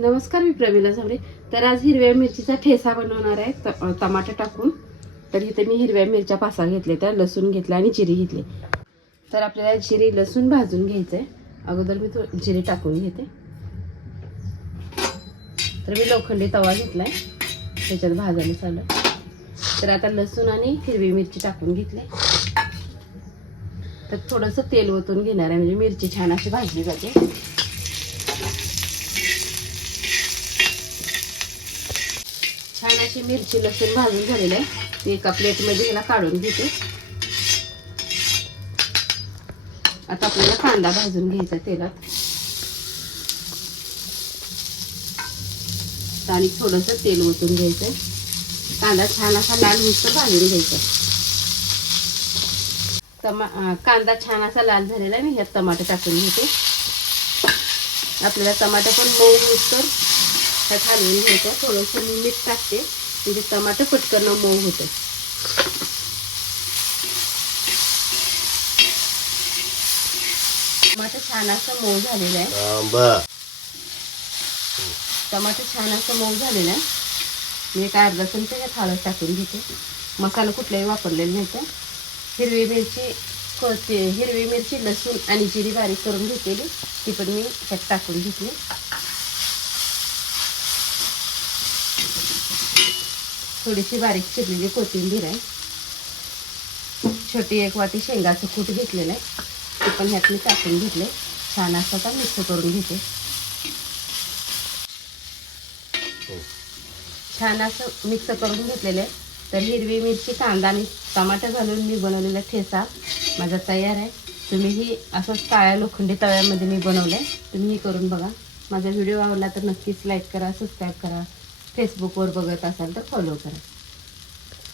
नमस्कार मी प्रमिला सावरे. तर आज हिरव्या मिरचीचा ठेसा बनवणार आहे त टमाटर टाकून. तर इथे मी हिरव्या मिरच्या पासा घेतल्या त्या लसूण घेतला आणि जिरी घेतली. तर आपल्याला जिरी लसूण भाजून घ्यायचं आहे अगोदर मी तो जिरी टाकून घेते. तर मी लोखंडी तवा घेतला आहे त्याच्यात भाजायला चालू तर आता लसूण आणि हिरवी मिरची टाकून घेतली. तर थोडंसं तेल ओतून घेणार आहे म्हणजे मिरची छान अशी भाजली जाते छान अशी मिरची लसूण भाजून झालेलं आहे. मी एका प्लेटमध्ये ह्याला काढून घेते. आता आपल्याला कांदा भाजून घ्यायचा तेलात. आणि थोडंसं तेल ओतून घ्यायचं कांदा छान असा लाल होतं भाजून घ्यायचा टमा कांदा छान असा लाल झालेला आहे मी ह्यात टमाटे टाकून घेते. आपल्याला टमाटे पण मऊ तर ह्यात हलवून घ्यायचं. थोडंसं मी मीठ टाकते. म्हणजे टमाटर पटकन मऊ होतं. टमाटर छान असं मऊ झालेलं आहे. टमाटर छान असं मऊ झालेलं आहे. मी एक अर्धा चमचा ह्यात हळद टाकून घेते. मसाला कुठलाही वापरलेला नाही तर. हिरवी मिरची हिरवी मिरची लसूण आणि जिरी बारीक करून घेतलेली. ती पण मी ह्यात टाकून घेतली. थोडीशी बारीक चिरलेली कोथिंबीर आहे. छोटी एक वाटी शेंगाचं कूट घेतलेलं आहे. ते पण ह्यात मी टाकून घेतले छान असं आता मिक्स करून घेते. छान असं मिक्स करून घेतलेलं आहे. तर हिरवी मिरची कांदा आणि टमाटर घालून मी बनवलेला ठेसा माझा तयार आहे. तुम्हीही असंच काळ्या लोखंडी तव्यामध्ये मी बनवलं आहे तुम्हीही करून बघा. माझा व्हिडिओ आवडला तर नक्कीच लाईक करा सबस्क्राईब करा. फेसबुकवर बघत असाल तर फॉलो करा.